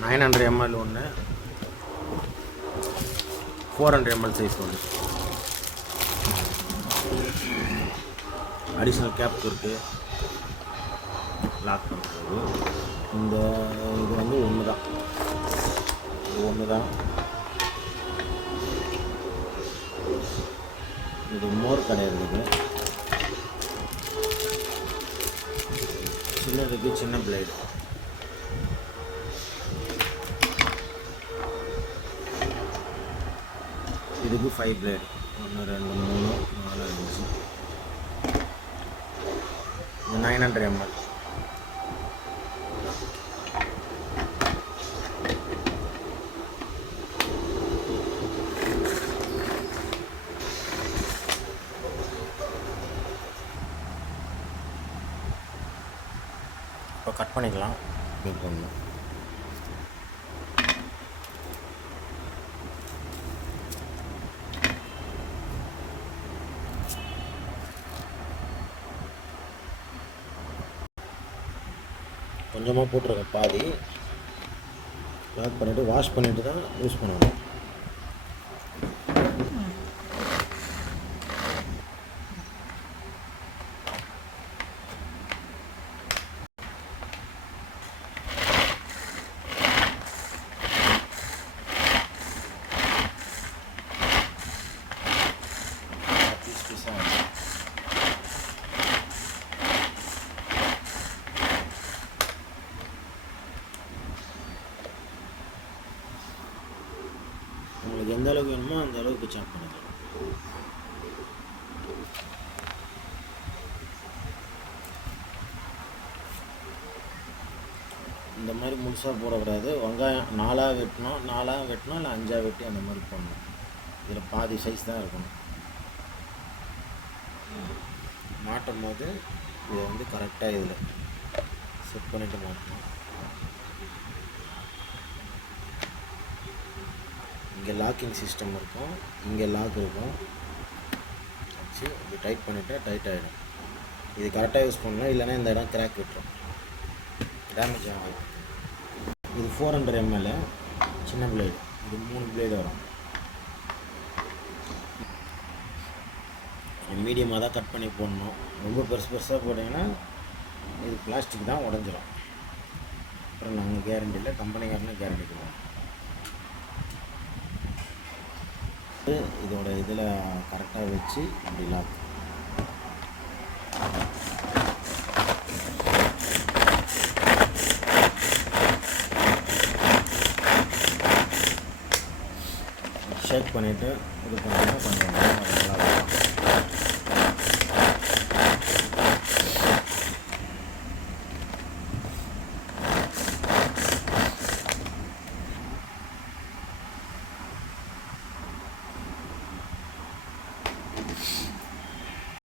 900 ml ஒன்று, 400 ml size ஒன்று. Additional gap இருக்குது லாக் பண்ணுறது. இந்த இது வந்து ஒன்று தான், இது ஒன்று தான். இது மோர் கடை இருக்குது. சின்னதுக்கு சின்ன பிளேடு. இதுக்கு 5 பிளேடு. 1 2 3 4 5. இது 900 ml. இப்போ கட் பண்ணிக்கலாம். இப்படி பண்ணணும். கொஞ்சமாக போட்டுருக்கேன், பாதி லாக் பண்ணிவிட்டு வாஷ் பண்ணிவிட்டு தான் யூஸ் பண்ணணும். உங்களுக்கு எந்த அளவுக்கு வேணுமோ அந்த அளவுக்கு சாப் பண்ணிக்கலாம். இந்த மாதிரி முழுசாக போடக்கூடாது. வெங்காயம் 4ஆக வெட்டணும், 4ஆக வெட்டணும், இல்லை 5ஆக வெட்டி அந்த மாதிரி போடணும். இதில் பாதி சைஸ் தான் இருக்கணும். மாட்டும் போது இதை வந்து கரெக்டாக இதில் செட் பண்ணிவிட்டு மாட்டணும். இங்கே லாக்கிங் சிஸ்டம் இருக்கும், இங்கே லாக் இருக்கும். வச்சு இப்படி டைட் பண்ணிவிட்டா டைட் ஆகிடும். இது கரெக்டாக யூஸ் பண்ணலாம், இல்லைன்னா இந்த இடம் கிராக் விட்டுரும், டேமேஜ் ஆகும். இது 400 ml சின்ன பிளேடு. இது 3 பிளேடு வரும். மீடியமாக தான் கட் பண்ணி போடணும். ரொம்ப பெருசாக போட்டிங்கன்னா இது பிளாஸ்டிக் தான், உடஞ்சிரும். அப்புறம் நாங்கள் கேரண்டி இல்லை, கம்பெனிக்காரனே கேரண்டி கொடுவோம். இதோட இதில் கரெக்டாக வச்சு இப்படி லாக். ஷேக் பண்ணிவிட்டு இது பண்ணிங்கன்னா கொஞ்சம் நல்லா